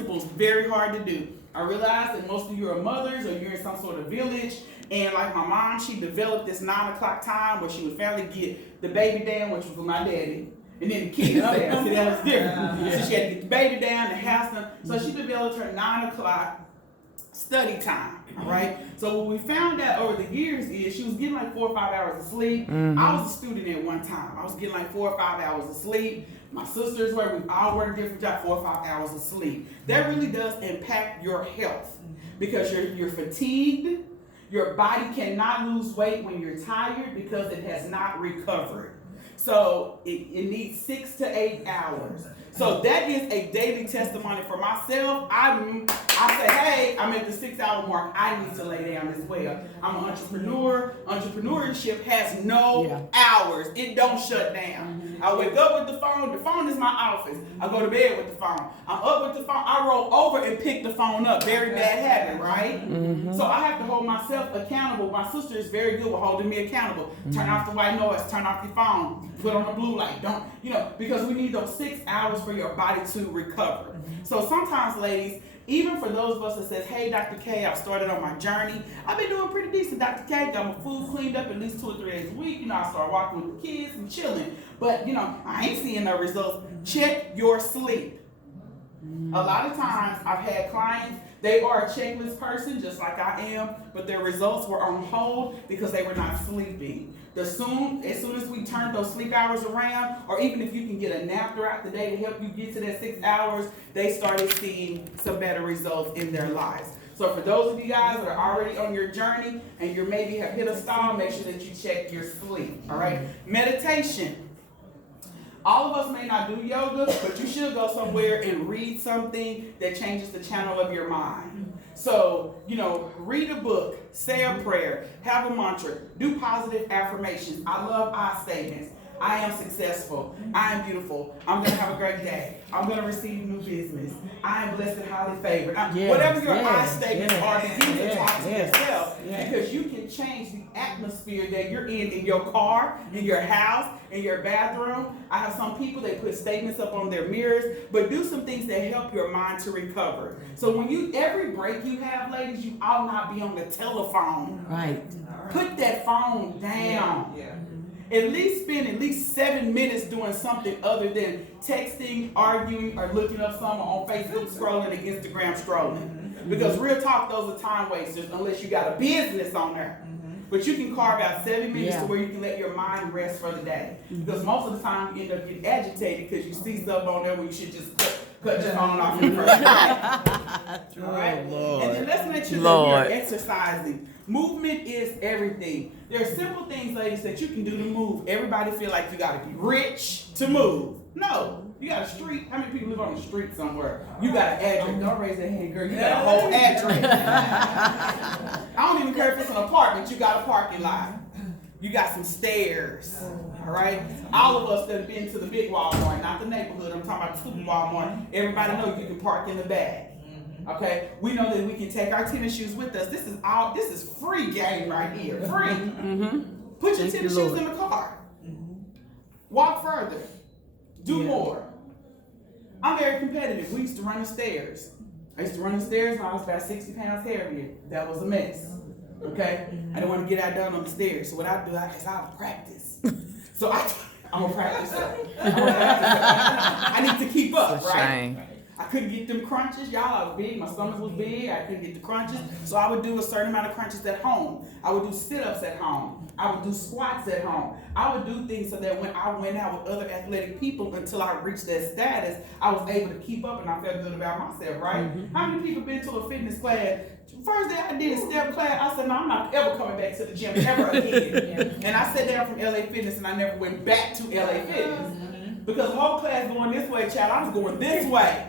principles, very hard to do. I realize that most of you are mothers or you're in some sort of village, and like my mom, she developed this 9 o'clock time where she would finally get the baby down, which was with my daddy, and then the kids there. See, that was different. So she had to get the baby down, the house done. So she developed her 9 o'clock study time, all right? So what we found out over the years is she was getting like 4 or 5 hours of sleep. I was a student at one time. I was getting like 4 or 5 hours of sleep. My sisters were, we all worked different jobs, 4 or 5 hours of sleep. That really does impact your health because you're fatigued. Your body cannot lose weight when you're tired because it has not recovered. So it needs 6 to 8 hours. So that is a daily testimony for myself. I say, hey, I'm at the 6-hour mark. I need to lay down as well. I'm an entrepreneur. Entrepreneurship has no hours. It don't shut down. I wake up with the phone. The phone is my office. I go to bed with the phone. I'm up with the phone. I roll over and pick the phone up. Very bad habit, right? So I have to hold myself accountable. My sister is very good with holding me accountable. Turn off the white noise. Turn off your phone. Put on the blue light. Don't, because we need those 6 hours for your body to recover. So sometimes, ladies, even for those of us that says, hey, Dr. K, I've started on my journey. I've been doing pretty decent, Dr. K. Got my food cleaned up at least 2 or 3 days a week. I start walking with the kids and chilling. But, I ain't seeing no results. Check your sleep. A lot of times I've had clients, they are a checklist person just like I am, but their results were on hold because they were not sleeping. As soon as we turn those sleep hours around, or even if you can get a nap throughout the day to help you get to that 6 hours, they started seeing some better results in their lives. So for those of you guys that are already on your journey and you maybe have hit a stall, make sure that you check your sleep, all right? Meditation. All of us may not do yoga, but you should go somewhere and read something that changes the channel of your mind. So, read a book, say a prayer, have a mantra, do positive affirmations. I love I statements. I am successful. I am beautiful. I'm going to have a great day. I'm going to receive new business. I am blessed and highly favored. Whatever your I statements are, begin to talk to yourself because you can change the atmosphere that you're in your car, in your house, in your bathroom. I have some people, they put statements up on their mirrors, but do some things that help your mind to recover. So when every break you have, ladies, you ought not be on the telephone. Right. Put that phone down. At least spend at least 7 minutes doing something other than texting, arguing, or looking up someone on Facebook scrolling and Instagram scrolling. Because real talk, those are time wasters unless you got a business on there. But you can carve out 7 minutes to where you can let your mind rest for the day. Because most of the time you end up getting agitated because you see stuff on there where you should just cut your phone off in the first place. All right? And then let's make sure that you're exercising. Movement is everything. There are simple things, ladies, that you can do to move. Everybody feel like you got to be rich to move. No. You got a street. How many people live on the street somewhere? You got an address. Don't raise that hand, girl. You got a whole address. I don't even care if it's an apartment. You got a parking lot. You got some stairs. All right? All of us that have been to the big Walmart, not the neighborhood. I'm talking about the super Walmart. Everybody knows you can park in the back. Okay, we know that we can take our tennis shoes with us. This is free game right here. Free. Put your tennis shoes in the car. Walk further. Do more. I'm very competitive. We used to run the stairs. I used to run the stairs when I was about 60 pounds heavier. That was a mess. Okay? I didn't want to get out done on the stairs. So what I do is I practice. So I'm a practicer. I need to keep up, right? I couldn't get them crunches. Y'all, I was big. My stomach was big. I couldn't get the crunches. So I would do a certain amount of crunches at home. I would do sit-ups at home. I would do squats at home. I would do things so that when I went out with other athletic people until I reached that status, I was able to keep up and I felt good about myself, right? How many people been to a fitness class? First day I did a step class, I said, no, I'm not ever coming back to the gym ever again. And I sat down from LA Fitness and I never went back to LA Fitness. Because the whole class going this way, child, I was going this way.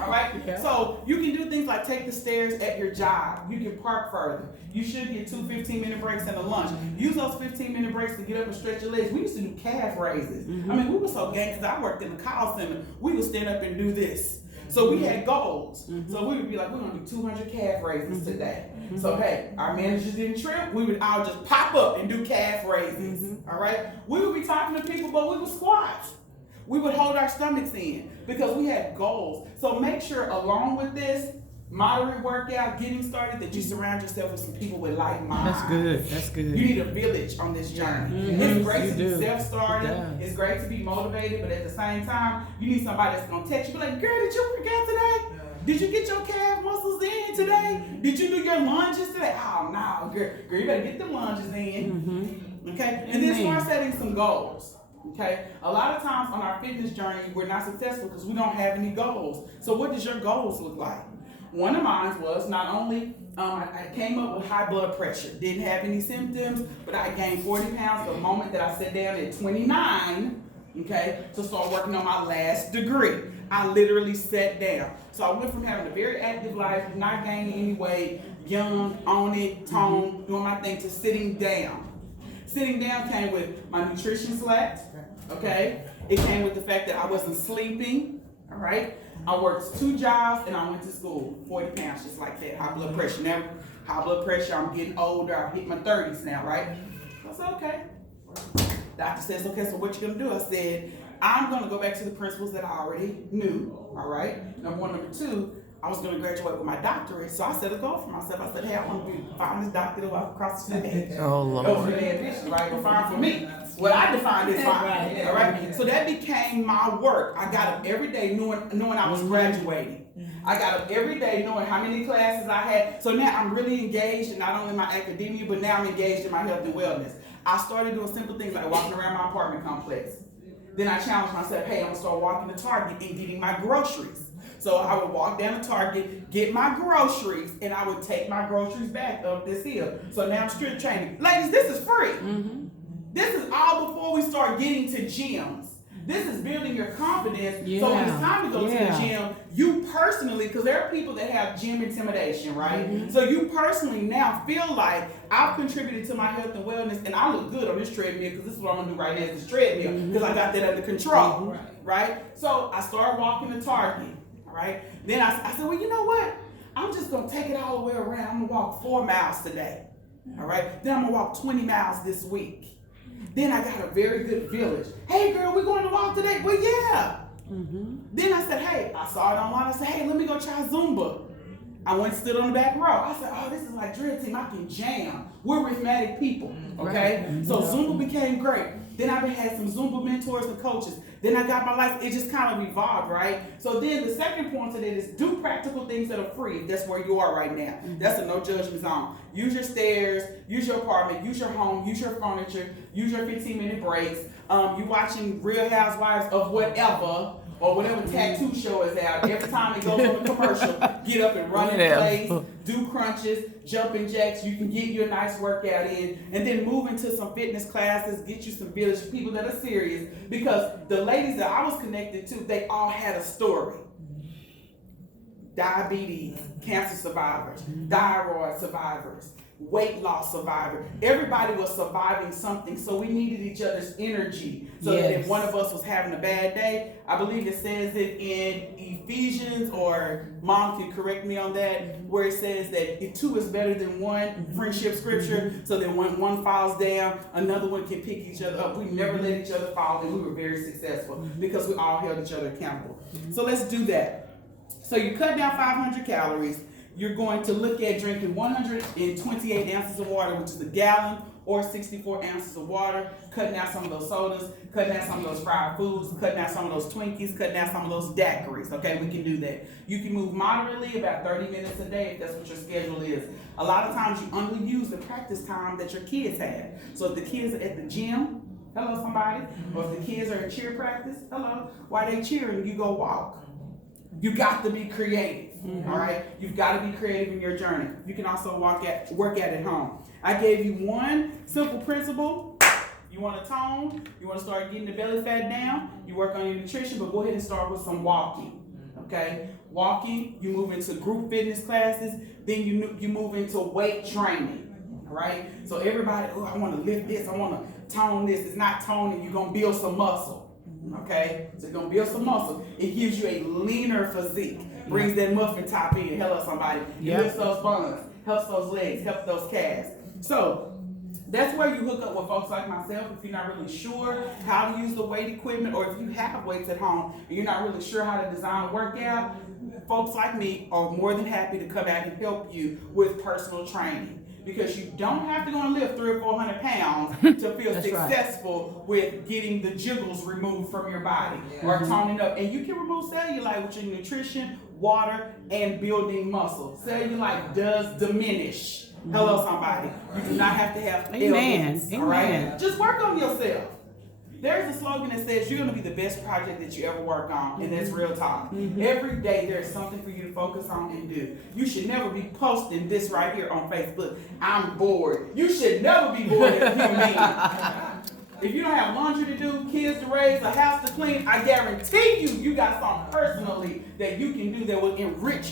All right? Yeah. So you can do things like take the stairs at your job. You can park further. You should get 2 15-minute breaks and a lunch. Use those 15-minute breaks to get up and stretch your legs. We used to do calf raises. I mean, we were so gangster. I worked in the call center. We would stand up and do this. So we had goals. So we would be like, we're going to do 200 calf raises today. So hey, our managers didn't trip. We would all just pop up and do calf raises. All right? We would be talking to people, but we would squat. we would hold our stomachs in because we had goals. So make sure, along with this moderate workout, getting started, that you surround yourself with some people with like minds. That's good. You need a village on this journey. It's great to be self-started. It's great to be motivated, but at the same time, you need somebody that's gonna text you, be like, girl, did you work out today? Did you get your calf muscles in today? Did you do your lunges today? Oh no, girl, you better get the lunges in. Okay, and then start setting some goals. Okay, a lot of times on our fitness journey, we're not successful because we don't have any goals. So what does your goals look like? One of mine was not only I came up with high blood pressure, didn't have any symptoms, but I gained 40 pounds the moment that I sat down at 29, okay, to start working on my last degree. I literally sat down. So I went from having a very active life, not gaining any weight, young, on it, toned, doing my thing, to sitting down. Sitting down came with my nutrition slacked, okay? It came with the fact that I wasn't sleeping, all right? I worked 2 jobs and I went to school. 40 pounds, just like that. High blood pressure. Now, high blood pressure, I'm getting older. I hit my 30s now, right? I said, okay. Doctor says, okay, so what you gonna do? I said, I'm gonna go back to the principles that I already knew, all right? Number 1. Number 2, I was gonna graduate with my doctorate. So I set a goal for myself. I said, hey, I wanna be finest doctor to walk across the stage. Oh, Lord. That was really ambitious, right? But fine for me. What I defined is fine, all right? So that became my work. I got up every day knowing I was graduating. I got up every day knowing how many classes I had. So now I'm really engaged in not only my academia, but now I'm engaged in my health and wellness. I started doing simple things like walking around my apartment complex. Then I challenged myself, hey, I'm gonna start walking to Target and getting my groceries. So I would walk down to Target, get my groceries, and I would take my groceries back up this hill. So now I'm strength training. Ladies, this is free. This is all before we start getting to gyms. This is building your confidence. So when it's time to go to the gym, you personally, because there are people that have gym intimidation, right? So you personally now feel like I've contributed to my health and wellness, and I look good on this treadmill because this is what I'm gonna do right now, is this treadmill, because I got that under control, right? So I started walking to Target, all right? Then I said, well, you know what? I'm just gonna take it all the way around. I'm gonna walk 4 miles today, all right? Then I'm gonna walk 20 miles this week. Then I got a very good village. Hey girl, we going to walk today? Well, yeah. Then I said, hey, I saw it online. I said, hey, let me go try Zumba. I went and stood on the back row. I said, oh, this is like drill team. I can jam. We're rhythmic people, okay? So Zumba became great. Then I had some Zumba mentors and coaches. Then I got my life. It just kind of evolved, right? So then the second point to that is do practical things that are free. That's where you are right now. That's a no judgment zone. Use your stairs, use your apartment, use your home, use your furniture, use your 15-minute breaks. You watching Real Housewives of whatever, or whatever tattoo show is out. Every time it goes on a commercial, get up and run in place, do crunches, jumping jacks. You can get you a nice workout in, and then move into some fitness classes, get you some village people that are serious. Because the ladies that I was connected to, they all had a story. Diabetes, cancer survivors, thyroid survivors, weight loss survivor. Everybody was surviving something, so we needed each other's energy. So that if one of us was having a bad day, I believe it says it in Ephesians, or Mom can correct me on that, where it says that if 2 is better than 1, friendship scripture, so that when one falls down, another one can pick each other up. We never let each other fall, and we were very successful because we all held each other accountable. So let's do that. So you cut down 500 calories. You're going to look at drinking 128 ounces of water, which is a gallon, or 64 ounces of water, cutting out some of those sodas, cutting out some of those fried foods, cutting out some of those Twinkies, cutting out some of those daiquiris, okay? We can do that. You can move moderately, about 30 minutes a day if that's what your schedule is. A lot of times you underuse the practice time that your kids have. So if the kids are at the gym, hello somebody, or if the kids are at cheer practice, hello, while they cheering, you go walk. You got to be creative, all right? You've got to be creative in your journey. You can also work out at home. I gave you one simple principle. You want to tone, you want to start getting the belly fat down, you work on your nutrition, but go ahead and start with some walking, okay? Walking, you move into group fitness classes, then you move into weight training, all right? So everybody, oh, I want to lift this, I want to tone this. It's not toning, you're going to build some muscle. Okay, so you're gonna build some muscle. It gives you a leaner physique. Brings that muffin top in. Hello, somebody. It lifts those buns, helps those legs, helps those calves. So That's where you hook up with folks like myself if you're not really sure how to use the weight equipment, or if you have weights at home and you're not really sure how to design a workout. Folks like me are more than happy to come back and help you with personal training. Because you don't have to go and lift 300 or 400 pounds to feel successful with getting the jiggles removed from your body or toning up. And you can remove cellulite with your nutrition, water, and building muscle. Cellulite does diminish. Hello, somebody. You do not have to have elements, all right? Just work on yourself. There's a slogan that says you're going to be the best project that you ever work on, and that's real talk. Every day there's something for you to focus on and do. You should never be posting this right here on Facebook. I'm bored. You should never be bored as a human being. If you don't have laundry to do, kids to raise, a house to clean, I guarantee you got something personally that you can do that will enrich